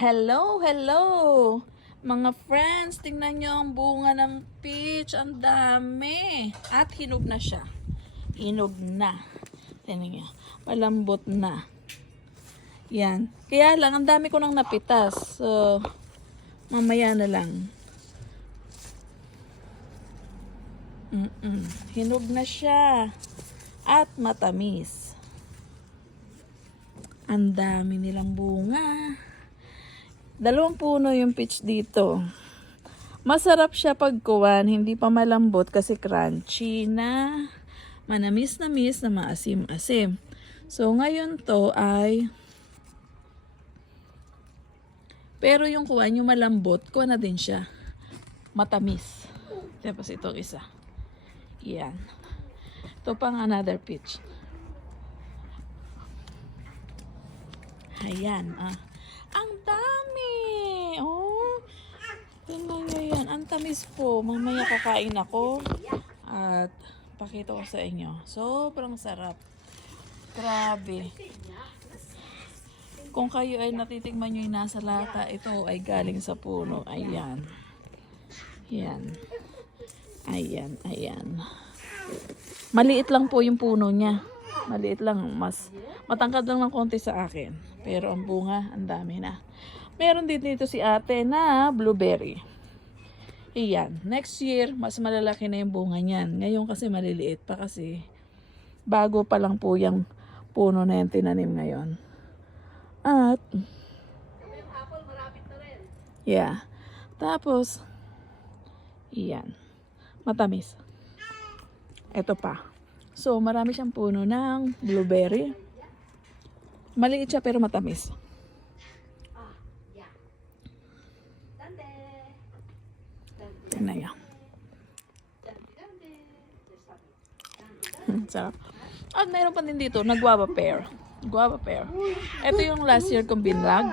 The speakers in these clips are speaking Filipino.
Hello, hello! Mga friends, tingnan nyo ang bunga ng peach. Ang dami. At hinog na siya. Hinog na. Tingnan nyo. Malambot na. Yan. Kaya lang, ang dami ko nang napitas. So, mamaya na lang. Hinog na siya. At matamis. Ang dami nilang bunga. 2 puno yung peach dito. Masarap siya pagkuwan, hindi pa malambot kasi crunchy na manamis-namis na maasim-asim. So ngayon to ay pero yung kuwan, yung malambot, kuha na din siya. Matamis. Tapos itong isa. Yan. Ito pang another peach. Ayan, ang dami! Oh, tingnan nyo yan. Ang tamis po. Mamaya kakain ako. At pakita ko sa inyo. Sobrang sarap. Grabe. Kung kayo ay natitikman nyo yung nasa lata, ito ay galing sa puno. Ayan. Yan. Ayan, ayan. Maliit lang po yung puno niya. Maliit lang. Mas matangkad lang ng konti sa akin. Pero ang bunga, ang dami na. Meron din dito si ate na blueberry. Iyan. Next year, mas malalaki na yung bunga niyan. Ngayon kasi maliliit pa kasi bago pa lang po yung puno na yung tinanim ngayon. At yeah. Tapos iyan. Matamis. Ito pa. So, marami siyang puno ng blueberry. Maliit siya pero matamis. Tingnan niya. Sarap. At mayroon pa din dito na guava pear. Guava pear. Ito yung last year kong binlag.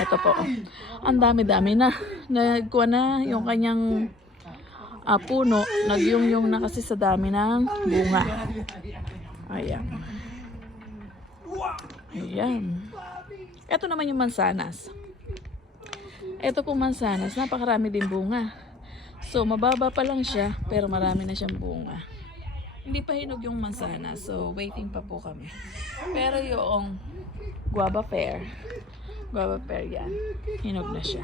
Ito po. Ang dami-dami na. Nagkuha na yung kanyang puno. Nagyung-yung na kasi sa dami ng bunga. Ayan. Ayan. Ito naman yung mansanas. Ito po mansanas, napakarami din bunga. So, mababa pa lang siya, pero marami na siyang bunga. Hindi pa hinog yung mansanas, so waiting pa po kami. Pero yung guava pear yan, hinog na siya.